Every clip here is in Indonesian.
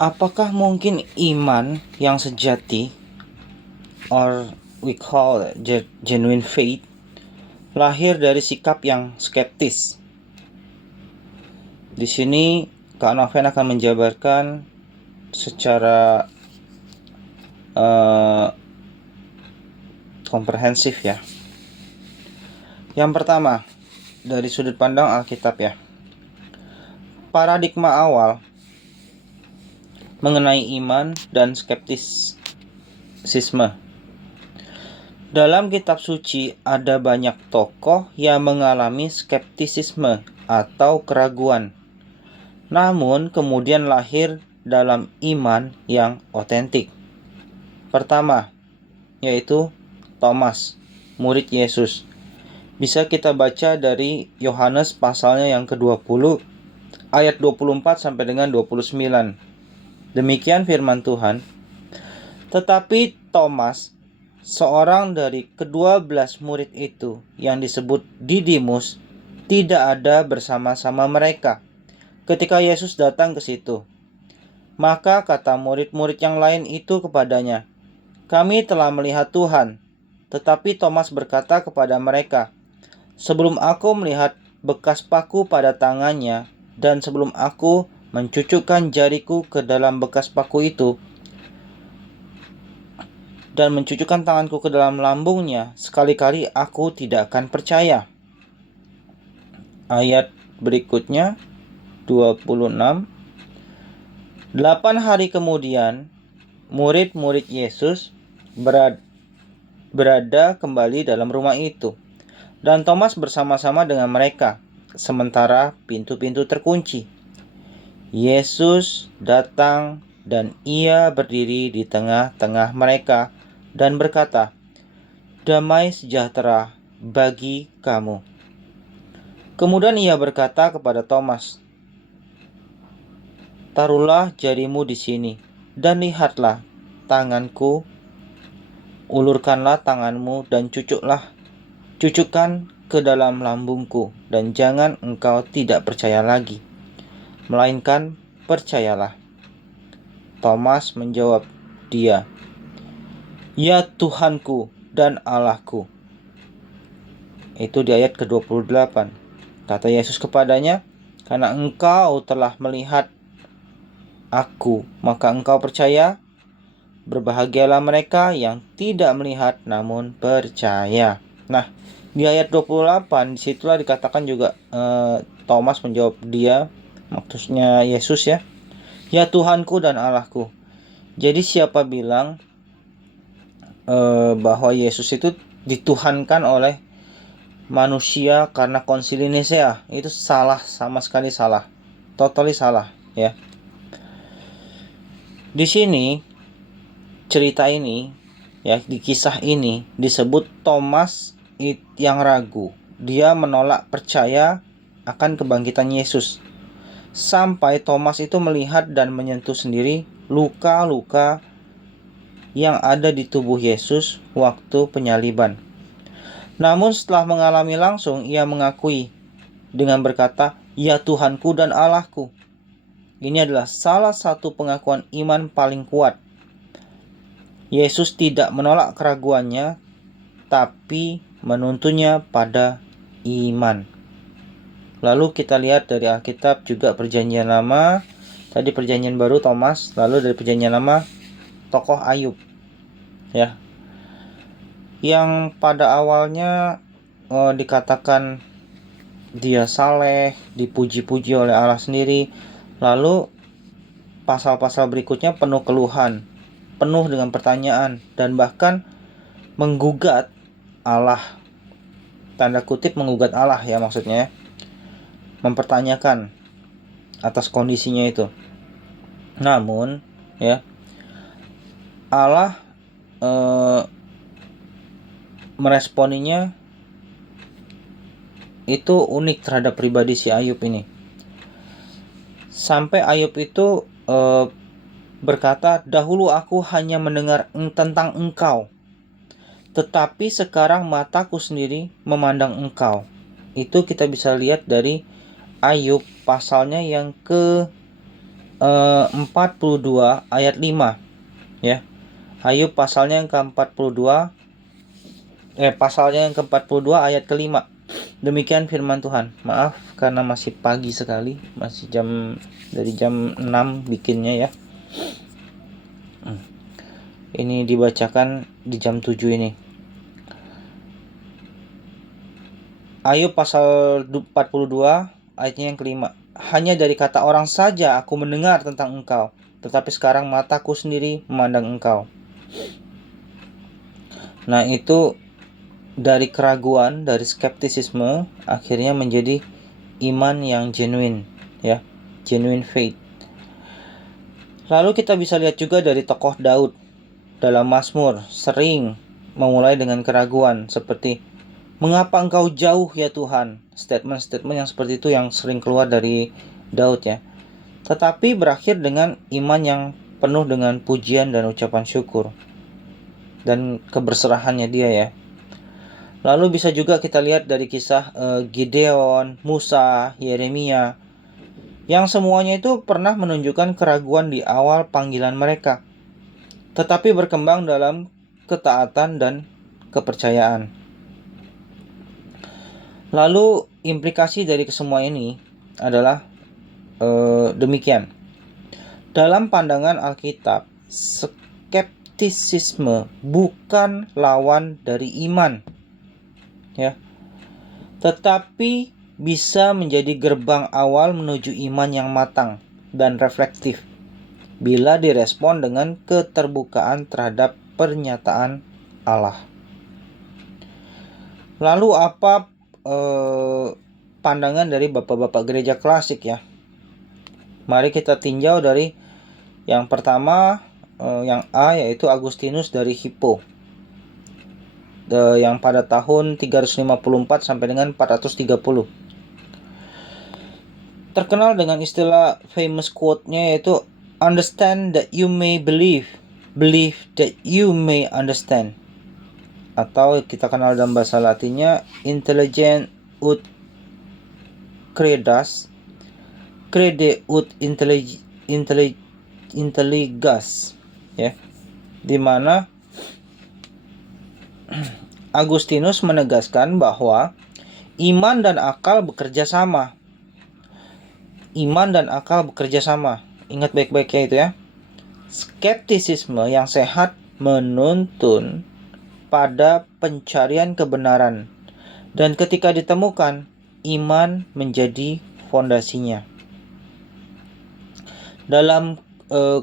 Apakah mungkin iman yang sejati, or we call genuine faith, lahir dari sikap yang skeptis? Di sini Kak Noven akan menjabarkan secara komprehensif ya. Yang pertama, dari sudut pandang Alkitab ya. Paradigma awal mengenai iman dan skeptisisme. Dalam kitab suci ada banyak tokoh yang mengalami skeptisisme atau keraguan, namun kemudian lahir dalam iman yang otentik. Pertama, yaitu Thomas, murid Yesus. Bisa kita baca dari Yohanes pasalnya yang ke-20 ayat 24 sampai dengan 29. Demikian firman Tuhan. Tetapi Thomas, seorang dari ke-12 murid itu yang disebut Didimus, tidak ada bersama-sama mereka ketika Yesus datang ke situ. Maka kata murid-murid yang lain itu kepadanya, "Kami telah melihat Tuhan." Tetapi Thomas berkata kepada mereka, "Sebelum aku melihat bekas paku pada tangannya, dan sebelum aku mencucukkan jariku ke dalam bekas paku itu, dan mencucukkan tanganku ke dalam lambungnya, sekali-kali aku tidak akan percaya." Ayat berikutnya 26. 8 hari kemudian, murid-murid Yesus berada kembali dalam rumah itu, dan Thomas bersama-sama dengan mereka, sementara pintu-pintu terkunci. Yesus datang dan ia berdiri di tengah-tengah mereka dan berkata, "Damai sejahtera bagi kamu." Kemudian ia berkata kepada Thomas, "Taruhlah jarimu di sini, dan lihatlah tanganku. Ulurkanlah tanganmu dan cucukkan ke dalam lambungku, dan jangan engkau tidak percaya lagi, melainkan percayalah." Thomas menjawab dia, "Ya Tuhanku dan Allahku." Itu di ayat ke-28. Kata Yesus kepadanya, "Karena engkau telah melihat Aku, maka engkau percaya. Berbahagialah mereka yang tidak melihat namun percaya." Nah, di ayat 28 disitulah dikatakan juga Thomas menjawab dia, maksudnya Yesus ya, "Ya Tuhanku dan Allahku." Jadi siapa bilang bahwa Yesus itu dituhankan oleh manusia karena konsili Nisea, itu salah, sama sekali salah, totally salah ya. Di sini cerita ini ya, di kisah ini disebut Thomas yang ragu. Dia menolak percaya akan kebangkitan Yesus, sampai Thomas itu melihat dan menyentuh sendiri luka-luka yang ada di tubuh Yesus waktu penyaliban. Namun setelah mengalami langsung, ia mengakui dengan berkata, "Ya Tuhanku dan Allahku." Ini adalah salah satu pengakuan iman paling kuat. Yesus tidak menolak keraguannya, tapi menuntunnya pada iman. Lalu kita lihat dari Alkitab juga Perjanjian Lama. Tadi Perjanjian Baru Thomas, lalu dari Perjanjian Lama tokoh Ayub ya, yang pada awalnya dikatakan dia saleh, dipuji-puji oleh Allah sendiri. Lalu pasal-pasal berikutnya penuh keluhan, penuh dengan pertanyaan, dan bahkan menggugat Allah, tanda kutip menggugat Allah ya, maksudnya mempertanyakan atas kondisinya itu. Namun ya, Allah meresponinya itu unik terhadap pribadi si Ayub ini. Sampai Ayub itu berkata, "Dahulu aku hanya mendengar tentang engkau, tetapi sekarang mataku sendiri memandang engkau." Itu kita bisa lihat dari Ayub pasalnya yang ke 42 ayat 5 ya. Ayub pasalnya yang ke-42 pasalnya yang ke-42 ayat ke-5. Demikian firman Tuhan. Maaf karena masih pagi sekali, masih dari jam 6 bikinnya ya. Ini dibacakan di jam 7 ini. Ayub pasal 42 ayatnya yang kelima. Hanya dari kata orang saja aku mendengar tentang engkau, tetapi sekarang mataku sendiri memandang engkau. Nah, itu dari keraguan, dari skeptisisme akhirnya menjadi iman yang genuine ya, genuine faith. Lalu kita bisa lihat juga dari tokoh Daud dalam Mazmur sering memulai dengan keraguan seperti mengapa engkau jauh ya Tuhan. Statement-statement yang seperti itu yang sering keluar dari Daud ya. Tetapi berakhir dengan iman yang penuh dengan pujian dan ucapan syukur dan keberserahannya dia ya. Lalu bisa juga kita lihat dari kisah Gideon, Musa, Yeremia, yang semuanya itu pernah menunjukkan keraguan di awal panggilan mereka, tetapi berkembang dalam ketaatan dan kepercayaan. Lalu implikasi dari kesemua ini adalah demikian. Dalam pandangan Alkitab, skeptisisme bukan lawan dari iman. Ya. Tetapi bisa menjadi gerbang awal menuju iman yang matang dan reflektif bila direspon dengan keterbukaan terhadap pernyataan Allah. Lalu apa pandangan dari bapak-bapak gereja klasik ya? Mari kita tinjau dari yang pertama, yang A, yaitu Agustinus dari Hippo, yang pada tahun 354 sampai dengan 430. Terkenal dengan istilah famous quote-nya yaitu understand that you may believe, believe that you may understand. Atau kita kenal dalam bahasa Latinnya intelligent ut credas, crede ut intelligas ya. Di mana Agustinus menegaskan bahwa iman dan akal bekerja sama. Iman dan akal bekerja sama. Ingat baik-baik ya itu ya. Skeptisisme yang sehat menuntun pada pencarian kebenaran. Dan ketika ditemukan, iman menjadi fondasinya. Dalam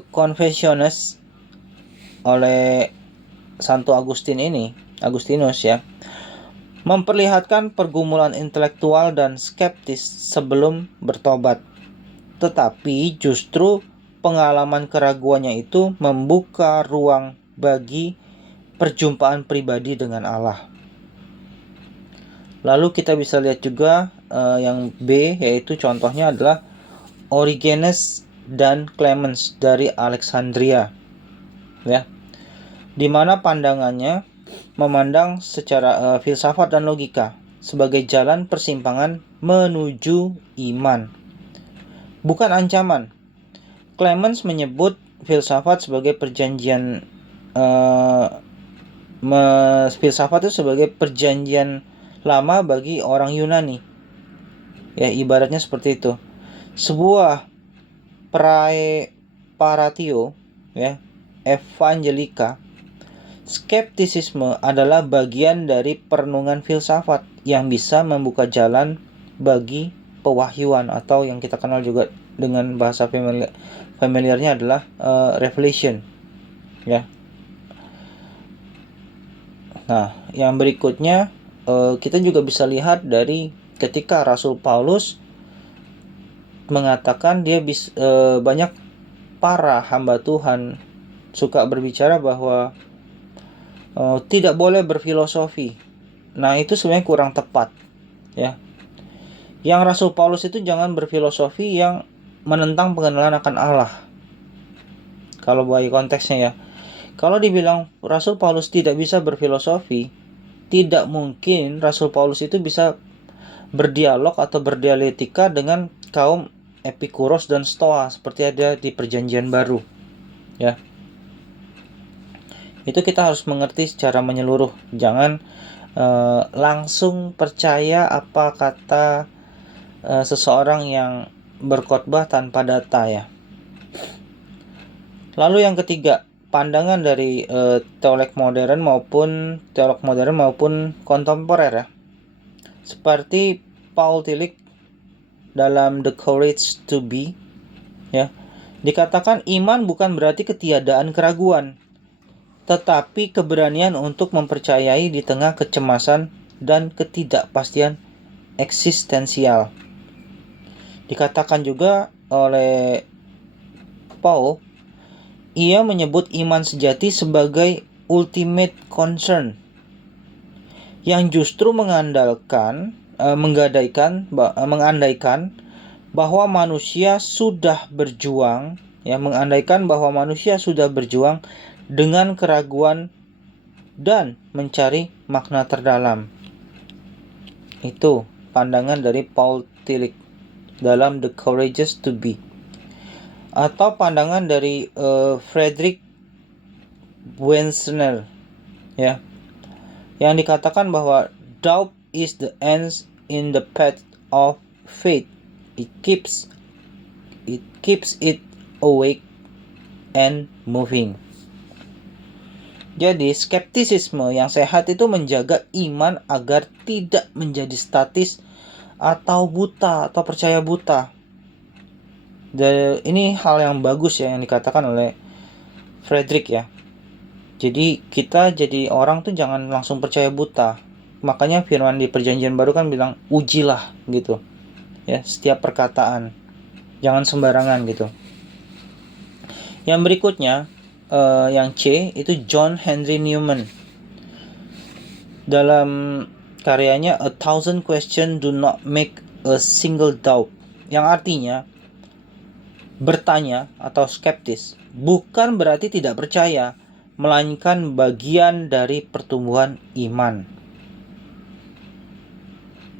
Confessiones oleh Santo Agustinus ya, memperlihatkan pergumulan intelektual dan skeptis sebelum bertobat. Tetapi justru pengalaman keraguannya itu membuka ruang bagi perjumpaan pribadi dengan Allah. Lalu kita bisa lihat juga yang B, yaitu contohnya adalah Origenes dan Clemens dari Alexandria ya, di mana pandangannya memandang secara filsafat dan logika sebagai jalan persimpangan menuju iman, bukan ancaman. Clemens menyebut filsafat sebagai perjanjian filsafat itu sebagai perjanjian lama bagi orang Yunani ya, ibaratnya seperti itu, sebuah praeparatio ya, evangelika. Skeptisisme adalah bagian dari perenungan filsafat yang bisa membuka jalan bagi pewahyuan, atau yang kita kenal juga dengan bahasa familiarnya adalah revelation ya. Nah, yang berikutnya kita juga bisa lihat dari ketika Rasul Paulus mengatakan dia banyak para hamba Tuhan suka berbicara bahwa tidak boleh berfilosofi. Nah, itu sebenarnya kurang tepat ya. Yang Rasul Paulus itu jangan berfilosofi yang menentang pengenalan akan Allah. Kalau bagi konteksnya ya. Kalau dibilang Rasul Paulus tidak bisa berfilosofi, tidak mungkin Rasul Paulus itu bisa berdialog atau berdialektika dengan kaum Epikuros dan Stoa seperti ada di Perjanjian Baru. Ya. Itu kita harus mengerti secara menyeluruh. Jangan langsung percaya apa kata seseorang yang berkhotbah tanpa data ya. Lalu yang ketiga, pandangan dari teolog modern maupun kontemporer ya. Seperti Paul Tillich dalam The Courage to Be ya. Dikatakan iman bukan berarti ketiadaan keraguan, tetapi keberanian untuk mempercayai di tengah kecemasan dan ketidakpastian eksistensial. Dikatakan juga oleh Paul, ia menyebut iman sejati sebagai ultimate concern, yang justru mengandaikan bahwa manusia sudah berjuang, dengan keraguan dan mencari makna terdalam. Itu pandangan dari Paul Tillich dalam The Courageous to Be. Atau pandangan dari Frederick Wiesner ya, yang dikatakan bahwa doubt is the ends in the path of faith. It keeps it awake and moving. Jadi skeptisisme yang sehat itu menjaga iman agar tidak menjadi statis atau buta atau percaya buta. Dan ini hal yang bagus ya yang dikatakan oleh Frederick ya. Jadi kita jadi orang tuh jangan langsung percaya buta. Makanya firman di Perjanjian Baru kan bilang ujilah gitu. Ya, setiap perkataan. Jangan sembarangan gitu. Yang berikutnya yang C itu John Henry Newman. Dalam karyanya A Thousand Questions Do Not Make a Single Doubt, yang artinya bertanya atau skeptis bukan berarti tidak percaya, melainkan bagian dari pertumbuhan iman.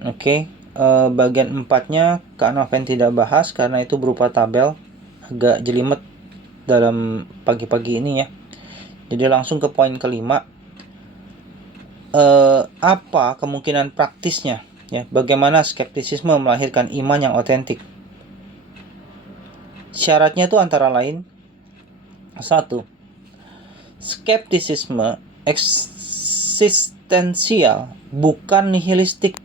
Oke, bagian 4-nya Kak Noven tidak bahas karena itu berupa tabel, agak jelimet dalam pagi-pagi ini ya. Jadi langsung ke poin kelima. Apa kemungkinan praktisnya ya? Bagaimana skeptisisme melahirkan iman yang otentik? Syaratnya itu antara lain 1. Skeptisisme eksistensial bukan nihilistik.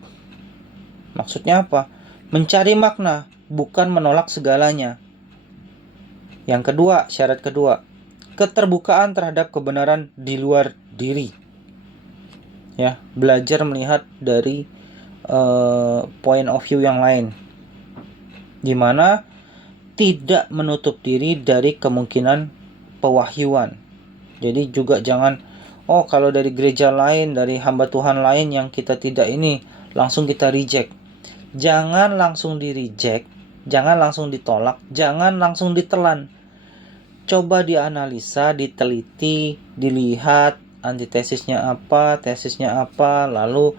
Maksudnya apa? Mencari makna, bukan menolak segalanya. Yang kedua, syarat kedua, keterbukaan terhadap kebenaran di luar diri. Ya, belajar melihat dari point of view yang lain, di mana tidak menutup diri dari kemungkinan pewahyuan. Jadi juga jangan kalau dari gereja lain, dari hamba Tuhan lain yang kita tidak ini, langsung kita reject. Jangan langsung di reject, jangan langsung ditolak, jangan langsung ditelan. Coba dianalisa, diteliti, dilihat antitesisnya apa, tesisnya apa, lalu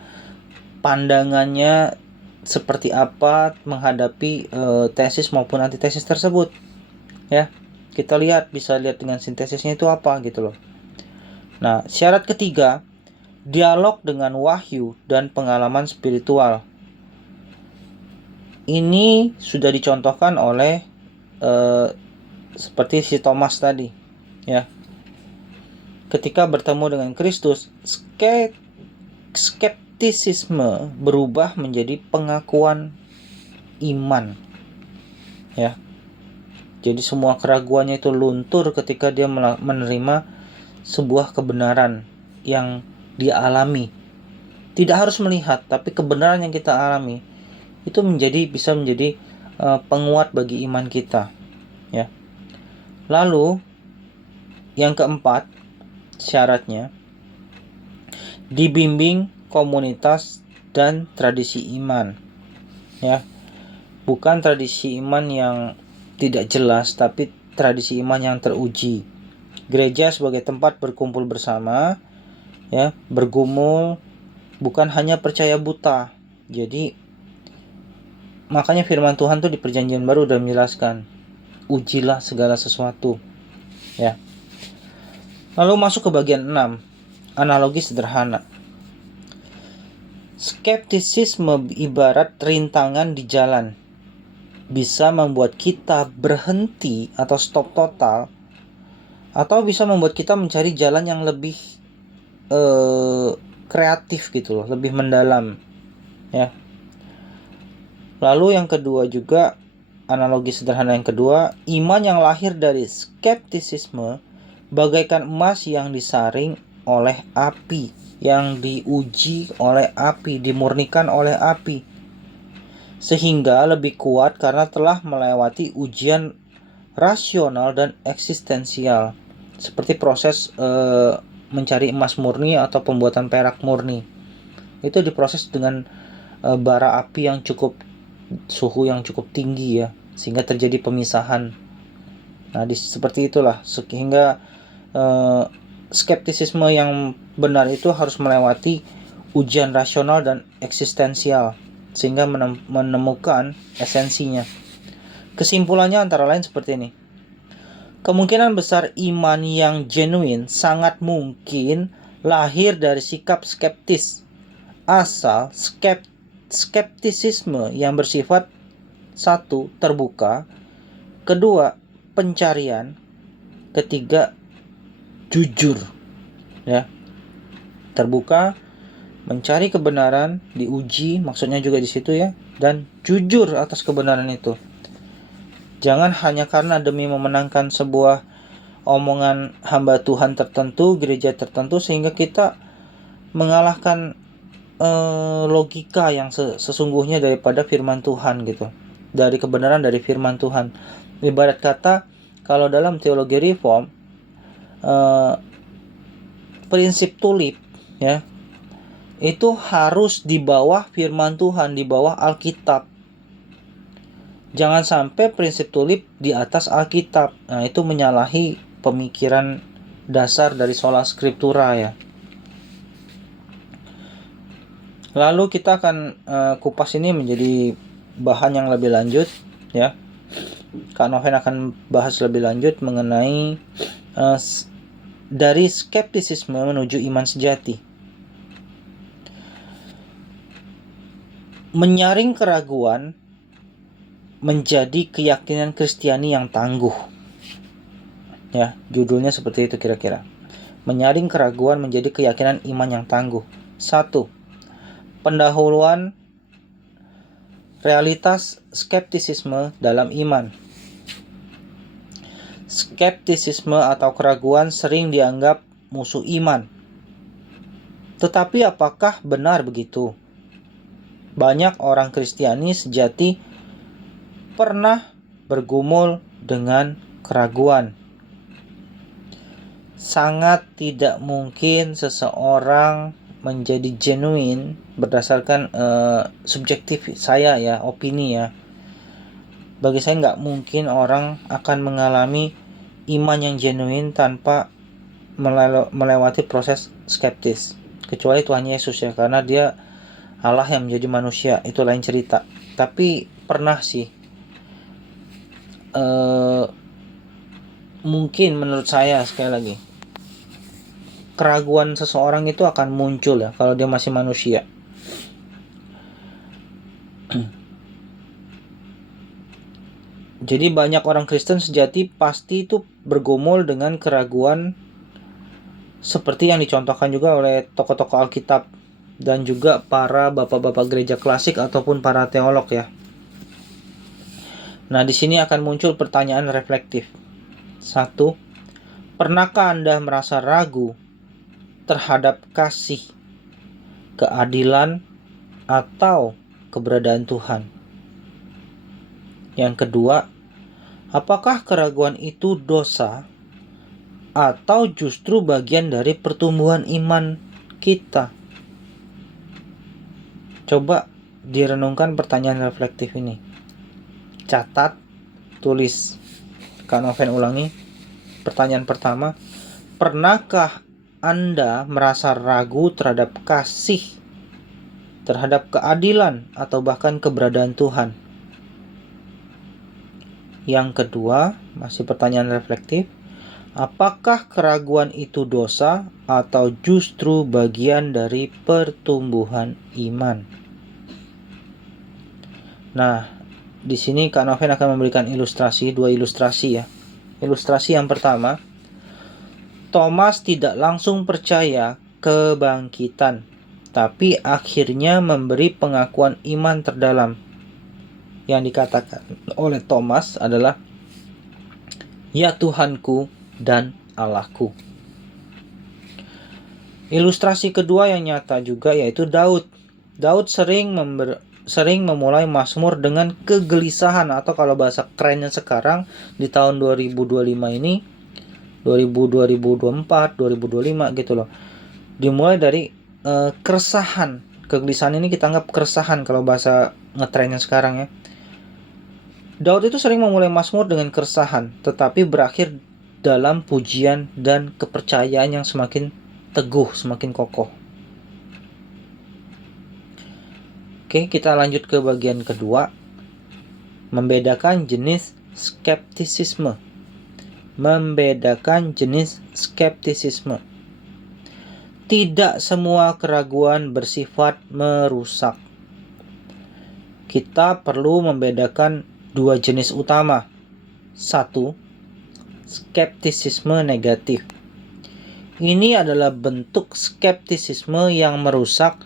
pandangannya seperti apa menghadapi tesis maupun antitesis tersebut. Ya, kita bisa lihat dengan sintesisnya itu apa gitu loh. Nah, syarat ketiga, dialog dengan wahyu dan pengalaman spiritual. Ini sudah dicontohkan oleh seperti si Thomas tadi ya. Ketika bertemu dengan Kristus, skeptisisme berubah menjadi pengakuan iman ya. Jadi semua keraguannya itu luntur ketika dia menerima sebuah kebenaran yang dia alami. Tidak harus melihat, tapi kebenaran yang kita alami itu bisa menjadi penguat bagi iman kita ya. Lalu yang keempat, syaratnya dibimbing komunitas dan tradisi iman ya. Bukan tradisi iman yang tidak jelas, tapi tradisi iman yang teruji. Gereja sebagai tempat berkumpul bersama ya, bergumul, bukan hanya percaya buta. Jadi Makanya firman Tuhan tuh di Perjanjian Baru udah menjelaskan, ujilah segala sesuatu, ya. Lalu masuk ke bagian 6, analogi sederhana. Skeptisisme ibarat rintangan di jalan, bisa membuat kita berhenti atau stop total, atau bisa membuat kita mencari jalan yang lebih kreatif gitu loh, lebih mendalam, ya. Lalu yang kedua juga, analogi sederhana yang kedua, iman yang lahir dari skeptisisme bagaikan emas yang disaring oleh api, yang diuji oleh api, dimurnikan oleh api, sehingga lebih kuat karena telah melewati ujian rasional dan eksistensial, seperti proses mencari emas murni atau pembuatan perak murni. Itu diproses dengan bara api yang cukup, suhu yang cukup tinggi ya, sehingga terjadi pemisahan. Nah, seperti itulah, sehingga skeptisisme yang benar itu harus melewati ujian rasional dan eksistensial, sehingga menemukan esensinya. Kesimpulannya antara lain seperti ini. Kemungkinan besar iman yang genuine sangat mungkin lahir dari sikap skeptis, asal skeptisisme yang bersifat 1. Terbuka, 2. Pencarian, 3. Jujur, ya. Terbuka, mencari kebenaran, diuji, maksudnya juga di situ ya, dan jujur atas kebenaran itu. Jangan hanya karena demi memenangkan sebuah omongan hamba Tuhan tertentu, gereja tertentu, sehingga kita mengalahkan logika yang sesungguhnya daripada firman Tuhan gitu, dari kebenaran dari firman Tuhan. Ibarat kata, kalau dalam teologi reform, prinsip tulip ya, itu harus di bawah firman Tuhan, di bawah Alkitab. Jangan sampai prinsip tulip di atas Alkitab. Nah, itu menyalahi pemikiran dasar dari sola scriptura ya. Lalu kita akan kupas ini menjadi bahan yang lebih lanjut ya. Kak Noven akan bahas lebih lanjut mengenai dari skeptisisme menuju iman sejati. Menyaring keraguan menjadi keyakinan Kristiani yang tangguh. Ya, judulnya seperti itu kira-kira. Menyaring keraguan menjadi keyakinan iman yang tangguh. 1. Pendahuluan realitas skeptisisme dalam iman. Skeptisisme atau keraguan sering dianggap musuh iman. Tetapi apakah benar begitu? Banyak orang Kristiani sejati pernah bergumul dengan keraguan. Sangat tidak mungkin seseorang menjadi genuine berdasarkan subjektif saya ya, opini ya. Bagi saya nggak mungkin orang akan mengalami iman yang genuine tanpa melewati proses skeptis, kecuali Tuhan Yesus ya, karena dia Allah yang menjadi manusia, itu lain cerita. Tapi pernah sih mungkin menurut saya, sekali lagi, keraguan seseorang itu akan muncul ya kalau dia masih manusia. Jadi banyak orang Kristen sejati pasti itu bergumul dengan keraguan, seperti yang dicontohkan juga oleh tokoh-tokoh Alkitab dan juga para bapak-bapak gereja klasik ataupun para teolog ya. Nah, di sini akan muncul pertanyaan reflektif. 1. Pernahkah Anda merasa ragu terhadap kasih, keadilan, atau keberadaan Tuhan? Yang kedua, apakah keraguan itu dosa atau justru bagian dari pertumbuhan iman kita? Coba direnungkan pertanyaan reflektif ini. Catat, tulis. Kak Noven ulangi. Pertanyaan pertama, pernahkah Anda merasa ragu terhadap kasih, terhadap keadilan, atau bahkan keberadaan Tuhan? Yang kedua, masih pertanyaan reflektif. Apakah keraguan itu dosa atau justru bagian dari pertumbuhan iman? Nah, di sini Kak Noven akan memberikan dua ilustrasi ya. Ilustrasi yang pertama, Thomas tidak langsung percaya kebangkitan, tapi akhirnya memberi pengakuan iman terdalam. Yang dikatakan oleh Thomas adalah, "Ya Tuhanku dan Allahku." Ilustrasi kedua yang nyata juga yaitu Daud. Daud sering memulai Mazmur dengan kegelisahan, atau kalau bahasa kerennya sekarang di tahun 2025 ini, 2024, 2025 gitu loh. Dimulai dari keresahan. Kegelisahan ini kita anggap keresahan kalau bahasa ngetrennya sekarang ya. Daud itu sering memulai Mazmur dengan keresahan, tetapi berakhir dalam pujian dan kepercayaan yang semakin teguh, semakin kokoh. Oke, kita lanjut ke bagian kedua. Membedakan jenis skeptisisme. Membedakan jenis skeptisisme. Tidak semua keraguan bersifat merusak. Kita perlu membedakan dua jenis utama. Satu, skeptisisme negatif. Ini adalah bentuk skeptisisme yang merusak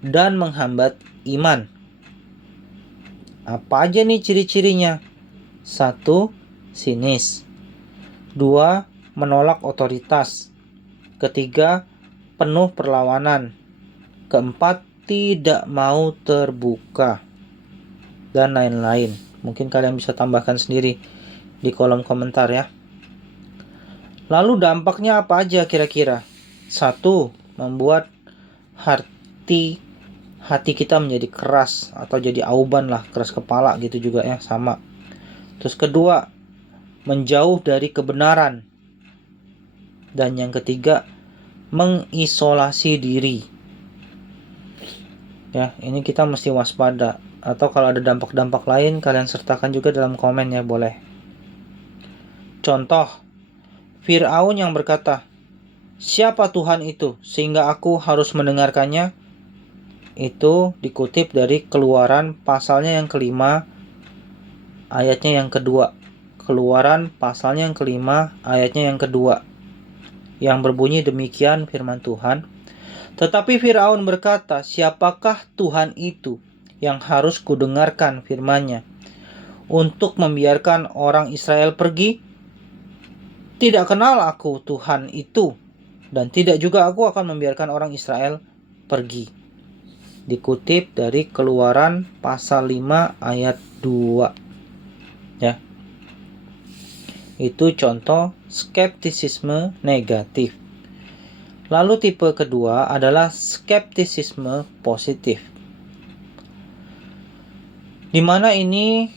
dan menghambat iman. Apa aja nih ciri-cirinya? 1. Sinis. 2. Menolak otoritas. 3. Penuh perlawanan. 4. Tidak mau terbuka. Dan lain-lain. Mungkin kalian bisa tambahkan sendiri di kolom komentar ya. Lalu dampaknya apa aja kira-kira? 1. Membuat hati kita menjadi keras atau jadi auban lah, keras kepala gitu juga ya, sama. Terus kedua, menjauh dari kebenaran. Dan yang ketiga, mengisolasi diri. Ya, ini kita mesti waspada. Atau kalau ada dampak-dampak lain, kalian sertakan juga dalam komen ya, boleh. Contoh, Fir'aun yang berkata, "Siapa Tuhan itu sehingga aku harus mendengarkannya?" Itu dikutip dari Keluaran pasalnya yang kelima, ayatnya yang kedua. Keluaran pasalnya yang kelima, ayatnya yang kedua. Yang berbunyi demikian firman Tuhan. Tetapi Firaun berkata, "Siapakah Tuhan itu yang harus kudengarkan firman-Nya untuk membiarkan orang Israel pergi? Tidak kenal aku Tuhan itu, dan tidak juga aku akan membiarkan orang Israel pergi." Dikutip dari Keluaran pasal 5 ayat 2. Ya. Itu contoh skeptisisme negatif. Lalu tipe kedua adalah skeptisisme positif. Di mana ini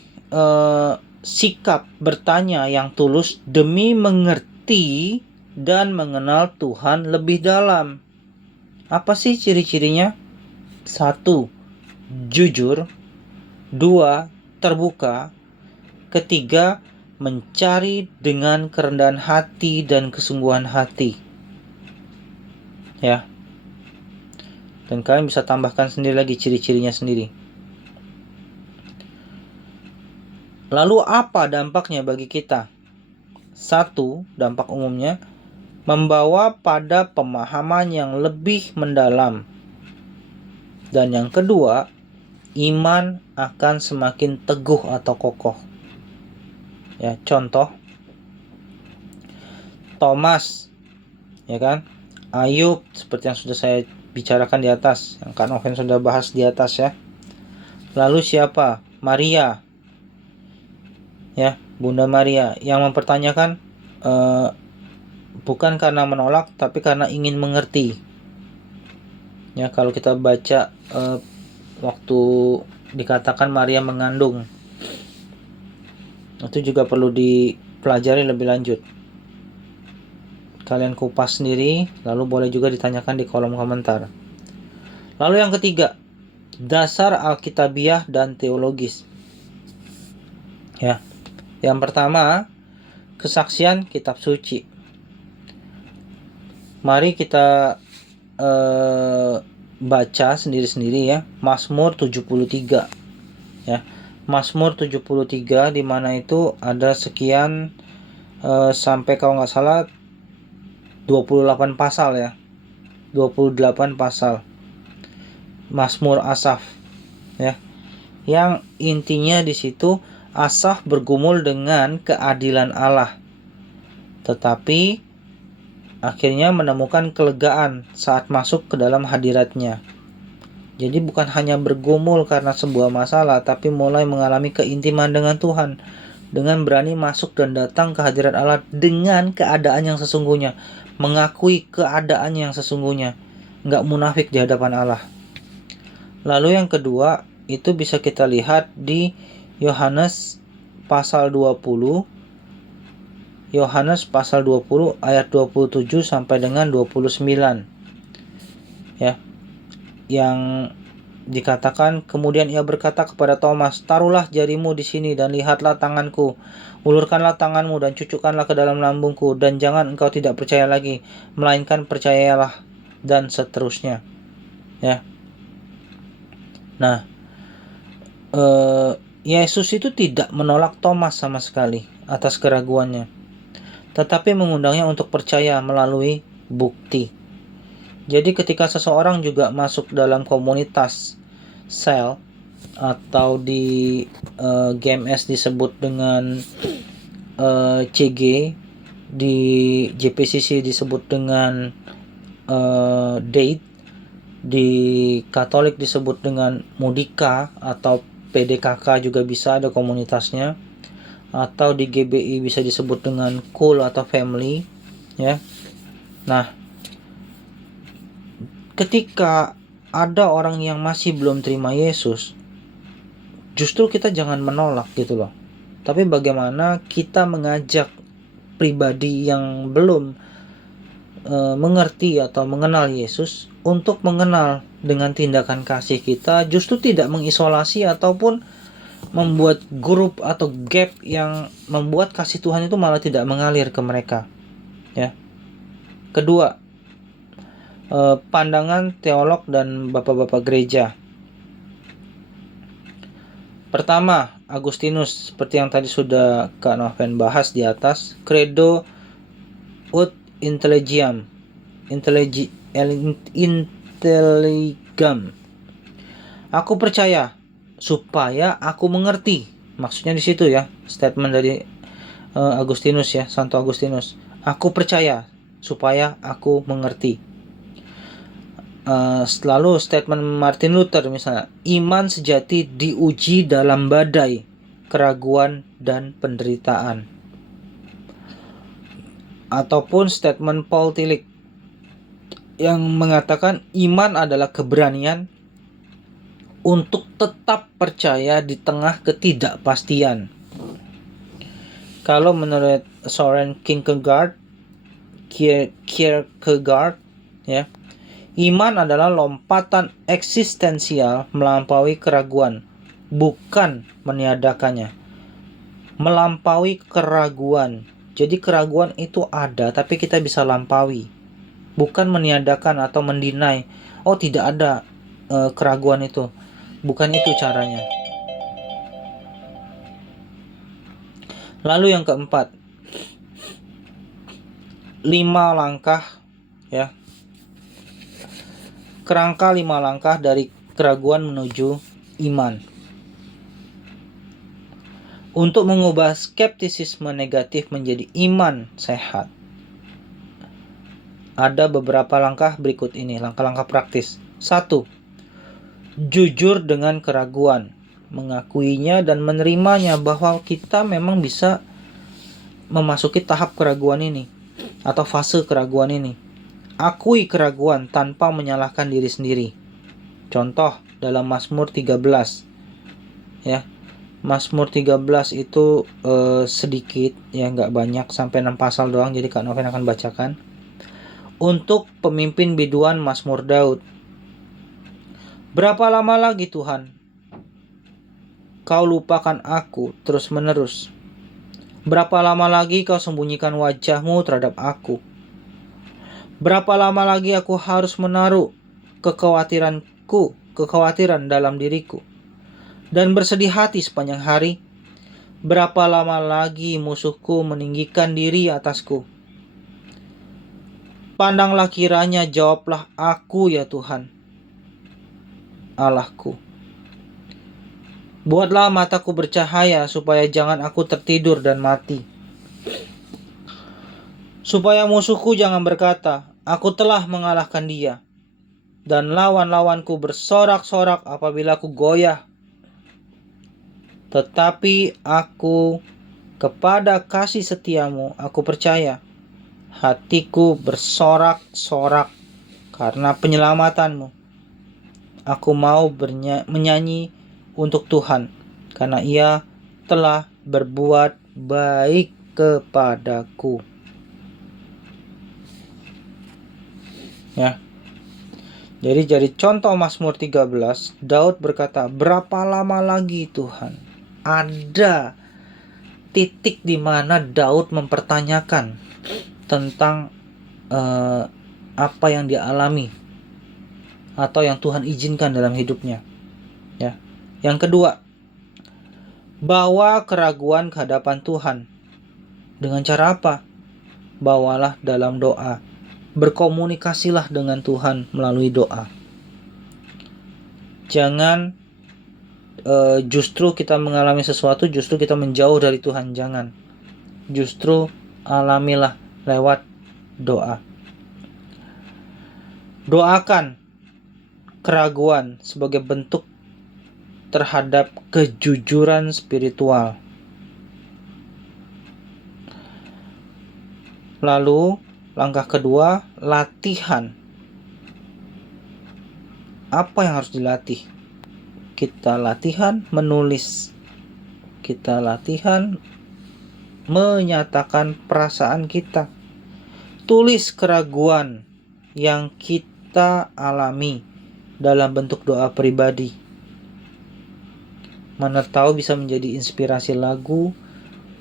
sikap bertanya yang tulus demi mengerti dan mengenal Tuhan lebih dalam. Apa sih ciri-cirinya? 1. Jujur. 2. Terbuka. 3. Mencari dengan kerendahan hati dan kesungguhan hati. Ya. Dan kalian bisa tambahkan sendiri lagi ciri-cirinya sendiri. Lalu apa dampaknya bagi kita? 1. Dampak umumnya, membawa pada pemahaman yang lebih mendalam. Dan yang kedua, iman akan semakin teguh atau kokoh. Ya, contoh Thomas, ya kan? Ayub, seperti yang sudah saya bicarakan di atas, yang Kak Noven sudah bahas di atas ya. Lalu siapa? Maria. Ya, Bunda Maria yang mempertanyakan bukan karena menolak, tapi karena ingin mengerti. Ya, kalau kita baca waktu dikatakan Maria mengandung, itu juga perlu dipelajari lebih lanjut. Kalian kupas sendiri, lalu boleh juga ditanyakan di kolom komentar. Lalu yang ketiga, dasar alkitabiah dan teologis. Ya. Yang pertama, kesaksian kitab suci. Mari kita baca sendiri-sendiri ya, Mazmur 73 ya. Mazmur 73 di mana itu ada sekian sampai kalau nggak salah 28 pasal ya. 28 pasal Mazmur Asaf ya. Yang intinya di situ Asaf bergumul dengan keadilan Allah. Tetapi akhirnya menemukan kelegaan saat masuk ke dalam hadiratnya. Jadi bukan hanya bergumul karena sebuah masalah, tapi mulai mengalami keintiman dengan Tuhan, dengan berani masuk dan datang ke hadirat Allah dengan keadaan yang sesungguhnya, mengakui keadaan yang sesungguhnya, nggak munafik di hadapan Allah. Lalu yang kedua, itu bisa kita lihat di Yohanes pasal 20, Yohanes pasal 20 ayat 27 sampai dengan 29 ya, yang dikatakan, kemudian ia berkata kepada Thomas, taruhlah jarimu di sini dan lihatlah tanganku, ulurkanlah tanganmu dan cucukkanlah ke dalam lambungku, dan jangan engkau tidak percaya lagi, melainkan percayalah, dan seterusnya ya. Nah, Yesus itu tidak menolak Thomas sama sekali atas keraguannya, tetapi mengundangnya untuk percaya melalui bukti. Jadi ketika seseorang juga masuk dalam komunitas sel atau di GMS disebut dengan CG, di JPCC disebut dengan date, di Katolik disebut dengan Mudika, atau PDKK juga bisa ada komunitasnya, atau di GBI bisa disebut dengan Cool atau Family ya. Nah, ketika ada orang yang masih belum terima Yesus, justru kita jangan menolak gitu loh. Tapi bagaimana kita mengajak pribadi yang belum mengerti atau mengenal Yesus untuk mengenal dengan tindakan kasih kita, justru tidak mengisolasi ataupun membuat grup atau gap yang membuat kasih Tuhan itu malah tidak mengalir ke mereka ya. Kedua, pandangan teolog dan bapak-bapak gereja. Pertama, Agustinus, seperti yang tadi sudah Kak Noven bahas di atas, credo ut intelligiam, intelligam. Aku percaya supaya aku mengerti. Maksudnya di situ ya, statement dari Agustinus ya, Santo Agustinus. Aku percaya supaya aku mengerti. Lalu statement Martin Luther misalnya, iman sejati diuji dalam badai, keraguan, dan penderitaan. Ataupun statement Paul Tillich yang mengatakan iman adalah keberanian untuk tetap percaya di tengah ketidakpastian. Kalau menurut Soren Kierkegaard ya, iman adalah lompatan eksistensial melampaui keraguan, bukan meniadakannya. Melampaui keraguan. Jadi keraguan itu ada, tapi kita bisa lampaui. Bukan meniadakan atau mendinai. Oh, tidak ada keraguan itu. Bukan itu caranya. Lalu yang keempat, 5 langkah ya. Kerangka 5 langkah dari keraguan menuju iman. Untuk mengubah skeptisisme negatif menjadi iman sehat, ada beberapa langkah berikut ini, langkah-langkah praktis. 1. Jujur dengan keraguan, mengakuinya dan menerimanya bahwa kita memang bisa memasuki tahap keraguan ini atau fase keraguan ini. Akui keraguan tanpa menyalahkan diri sendiri. Contoh dalam Mazmur 13 ya. Mazmur 13 itu sedikit ya, nggak banyak, sampai 6 pasal doang, jadi Kak Noven akan bacakan. Untuk pemimpin biduan Mazmur Daud. Berapa lama lagi Tuhan Kau lupakan aku terus menerus? Berapa lama lagi kau sembunyikan wajahmu terhadap aku? Berapa lama lagi aku harus menaruh kekhawatiran dalam diriku, dan bersedih hati sepanjang hari? Berapa lama lagi musuhku meninggikan diri atasku? Pandanglah kiranya, jawablah aku ya Tuhan, Allahku. Buatlah mataku bercahaya, supaya jangan aku tertidur dan mati. Supaya musuhku jangan berkata, aku telah mengalahkan dia, dan lawan-lawanku bersorak-sorak apabila aku goyah. Tetapi aku, kepada kasih setiamu aku percaya. Hatiku bersorak-sorak karena penyelamatanmu. Aku mau menyanyi untuk Tuhan, karena Ia telah berbuat baik kepadaku. Ya. Jadi contoh Mazmur 13, Daud berkata, berapa lama lagi Tuhan? Ada titik di mana Daud mempertanyakan tentang apa yang dia alami atau yang Tuhan izinkan dalam hidupnya. Ya. Yang kedua, bawa keraguan ke hadapan Tuhan. Dengan cara apa? Bawalah dalam doa. Berkomunikasilah dengan Tuhan melalui doa. Jangan justru kita mengalami sesuatu, justru kita menjauh dari Tuhan. Jangan. Justru alamilah lewat doa. Doakan keraguan sebagai bentuk terhadap kejujuran spiritual. Lalu langkah kedua, latihan. Apa yang harus dilatih? Kita latihan menulis. Kita latihan menyatakan perasaan kita. Tulis keraguan yang kita alami dalam bentuk doa pribadi. Mana tahu bisa menjadi inspirasi lagu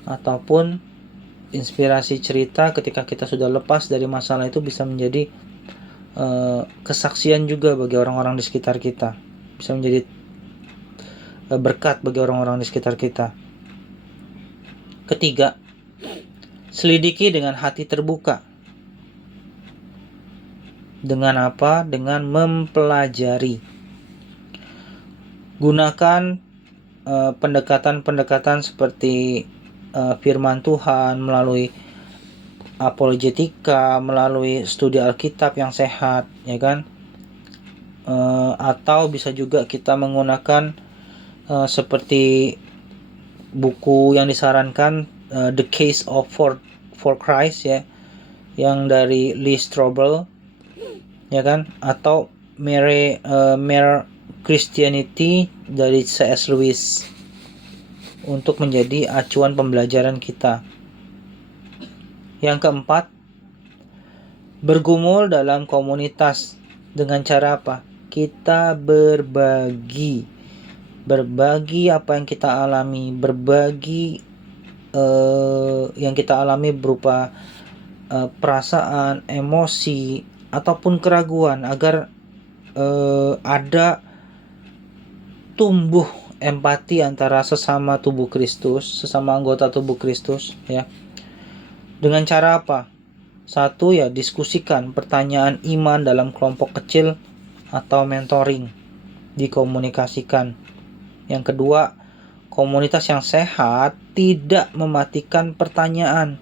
ataupun inspirasi cerita ketika kita sudah lepas dari masalah itu, bisa menjadi kesaksian juga bagi orang-orang di sekitar kita. Bisa menjadi berkat bagi orang-orang di sekitar kita. Ketiga, selidiki dengan hati terbuka. Dengan apa? Dengan mempelajari. Gunakan pendekatan-pendekatan seperti firman Tuhan melalui apologetika, melalui studi Alkitab yang sehat, ya kan? Atau bisa juga kita menggunakan seperti buku yang disarankan, The Case of for Christ, ya, yang dari Lee Strobel, ya kan? Atau Mere Christianity dari C.S. Lewis, untuk menjadi acuan pembelajaran kita. Yang keempat, bergumul dalam komunitas. Dengan cara apa? Kita berbagi apa yang kita alami, berbagi yang kita alami berupa perasaan, emosi, ataupun keraguan, agar ada tumbuh empati antara sesama tubuh Kristus, sesama anggota tubuh Kristus, ya. Dengan cara apa? Satu, ya, diskusikan pertanyaan iman dalam kelompok kecil atau mentoring, dikomunikasikan. Yang kedua, komunitas yang sehat tidak mematikan pertanyaan,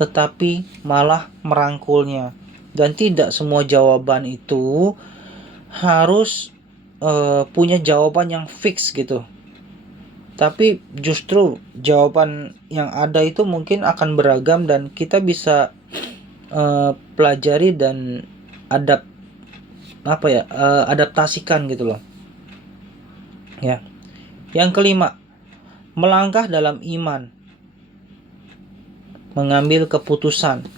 tetapi malah merangkulnya. Dan tidak semua jawaban itu harus punya jawaban yang fix gitu. Tapi justru jawaban yang ada itu mungkin akan beragam, dan kita bisa pelajari dan adaptasikan gitu loh. Ya. Yang kelima, melangkah dalam iman. Mengambil keputusan.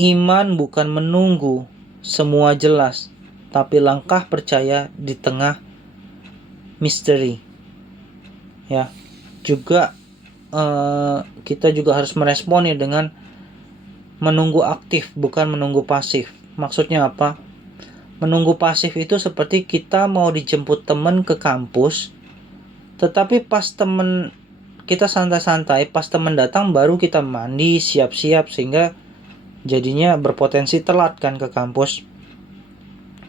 Iman bukan menunggu semua jelas, tapi langkah percaya di tengah misteri. Ya, juga kita juga harus meresponnya dengan menunggu aktif, bukan menunggu pasif. Maksudnya apa? Menunggu pasif itu seperti kita mau dijemput teman ke kampus, tetapi pas teman kita santai-santai, pas teman datang baru kita mandi, siap-siap, sehingga jadinya berpotensi telat kan ke kampus.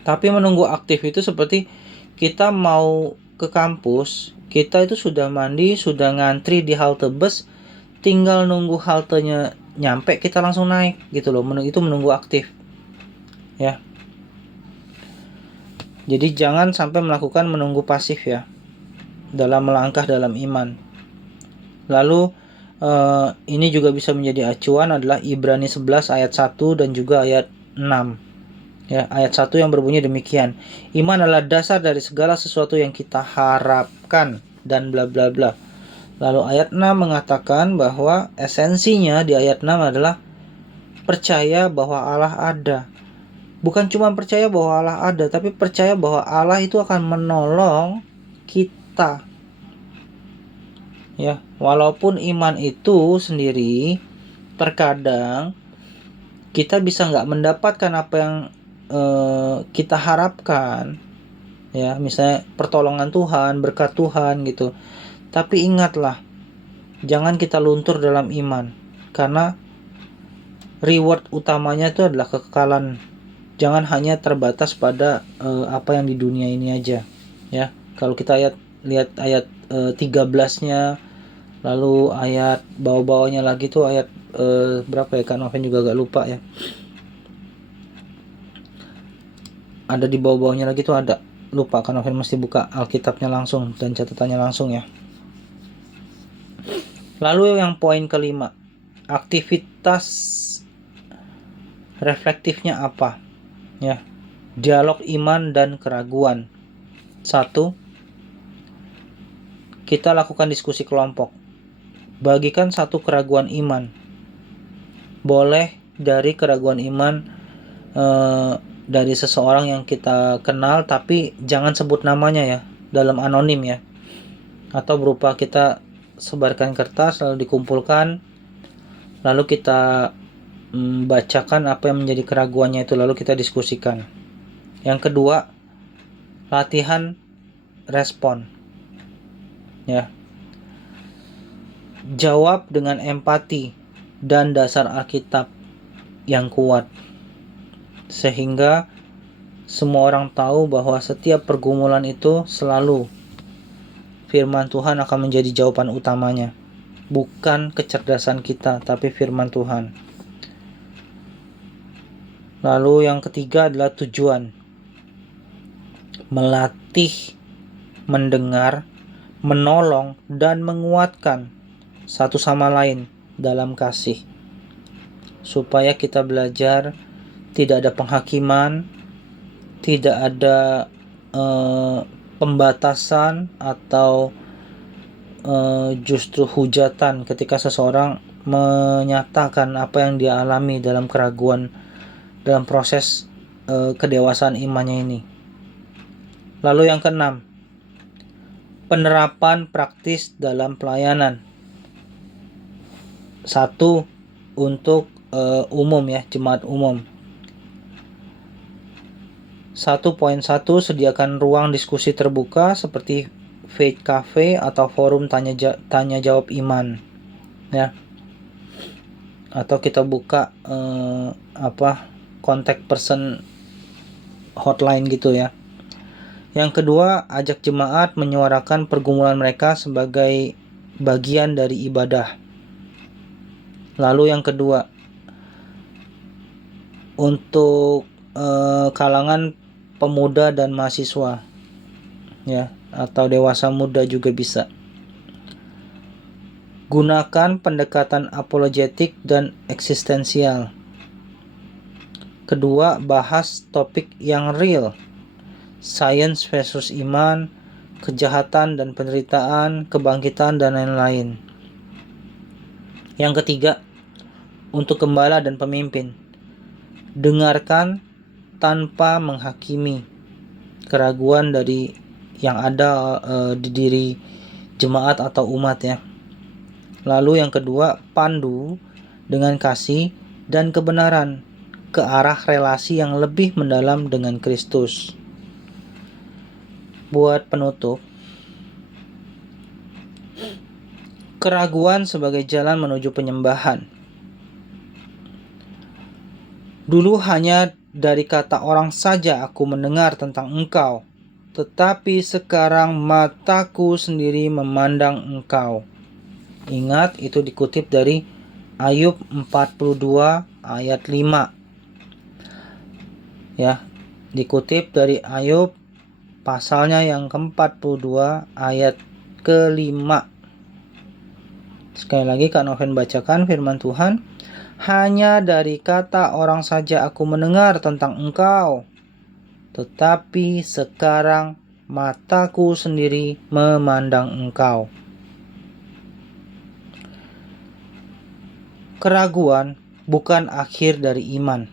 Tapi menunggu aktif itu seperti kita mau ke kampus, kita itu sudah mandi, sudah ngantri di halte bus, tinggal nunggu haltenya nyampe, kita langsung naik gitu loh. Itu menunggu aktif ya. Jadi jangan sampai melakukan menunggu pasif ya dalam melangkah dalam iman. Lalu ini juga bisa menjadi acuan adalah Ibrani 11 ayat 1 dan juga ayat 6. Ya, ayat 1 yang berbunyi demikian. Iman adalah dasar dari segala sesuatu yang kita harapkan dan bla bla bla. Lalu ayat 6 mengatakan bahwa esensinya di ayat 6 adalah percaya bahwa Allah ada. Bukan cuma percaya bahwa Allah ada, tapi percaya bahwa Allah itu akan menolong kita. Ya, walaupun iman itu sendiri terkadang kita bisa nggak mendapatkan apa yang kita harapkan, ya, misalnya pertolongan Tuhan, berkat Tuhan gitu. Tapi ingatlah, jangan kita luntur dalam iman, karena reward utamanya itu adalah kekekalan. Jangan hanya terbatas pada apa yang di dunia ini aja, ya. Kalau kita lihat ayat 13-nya, lalu ayat bawah-bawahnya lagi tuh ayat berapa ya, Kak Noven juga agak lupa ya. Ada di bawah-bawahnya lagi tuh ada, lupa, Kak Noven mesti buka Alkitabnya langsung dan catatannya langsung ya. Lalu yang poin kelima, aktivitas reflektifnya apa? Ya, dialog iman dan keraguan. 1. Kita lakukan diskusi kelompok. Bagikan satu keraguan iman. Boleh dari keraguan iman dari seseorang yang kita kenal, tapi jangan sebut namanya ya, dalam anonim ya. Atau berupa kita sebarkan kertas lalu dikumpulkan, lalu kita bacakan apa yang menjadi keraguannya itu, lalu kita diskusikan. Yang kedua, latihan respon ya. Jawab dengan empati dan dasar Alkitab yang kuat, sehingga semua orang tahu bahwa setiap pergumulan itu selalu firman Tuhan akan menjadi jawaban utamanya. Bukan kecerdasan kita, tapi firman Tuhan. Lalu yang ketiga adalah tujuan. Melatih, mendengar, menolong, dan menguatkan satu sama lain dalam kasih. Supaya kita belajar tidak ada penghakiman, tidak ada pembatasan atau justru hujatan ketika seseorang menyatakan apa yang dia alami dalam keraguan, dalam proses kedewasaan imannya ini. Lalu yang keenam, penerapan praktis dalam pelayanan. 1. Untuk umum ya, jemaat umum. 1.1 sediakan ruang diskusi terbuka seperti Faith Cafe atau forum tanya jawab iman ya. Atau kita buka contact person hotline gitu ya. Yang kedua, ajak jemaat menyuarakan pergumulan mereka sebagai bagian dari ibadah. Lalu yang kedua, untuk kalangan pemuda dan mahasiswa ya, atau dewasa muda juga bisa. Gunakan pendekatan apologetik dan eksistensial. Kedua, bahas topik yang real. Sains versus iman, kejahatan dan penderitaan, kebangkitan dan lain-lain. Yang ketiga, untuk gembala dan pemimpin, dengarkan tanpa menghakimi keraguan dari yang ada di diri jemaat atau umat ya. Lalu yang kedua, pandu dengan kasih dan kebenaran ke arah relasi yang lebih mendalam dengan Kristus. Buat penutup, keraguan sebagai jalan menuju penyembahan. Dulu hanya dari kata orang saja aku mendengar tentang Engkau, tetapi sekarang mataku sendiri memandang Engkau. Ingat, itu dikutip dari Ayub 42 ayat 5. Ya, dikutip dari Ayub pasalnya yang ke-42 ayat ke-5. Sekali lagi Kak Noven bacakan firman Tuhan. Hanya dari kata orang saja aku mendengar tentang Engkau, tetapi sekarang mataku sendiri memandang Engkau. Keraguan bukan akhir dari iman,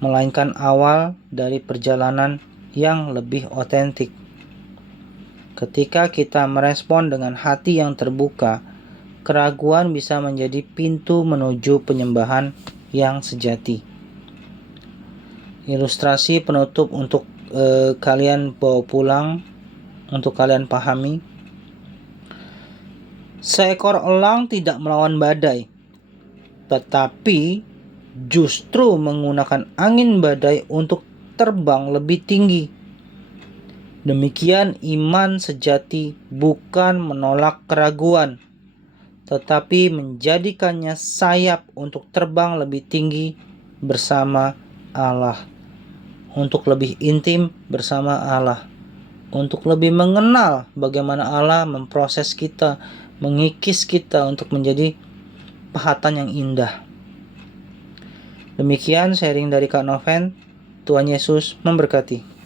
melainkan awal dari perjalanan yang lebih otentik. Ketika kita merespon dengan hati yang terbuka, keraguan bisa menjadi pintu menuju penyembahan yang sejati. Ilustrasi penutup untuk kalian bawa pulang, untuk kalian pahami. Seekor elang tidak melawan badai, tetapi justru menggunakan angin badai untuk terbang lebih tinggi. Demikian iman sejati bukan menolak keraguan, tetapi menjadikannya sayap untuk terbang lebih tinggi bersama Allah, untuk lebih intim bersama Allah, untuk lebih mengenal bagaimana Allah memproses kita, mengikis kita untuk menjadi pahatan yang indah. Demikian sharing dari Kak Noven. Tuhan Yesus memberkati.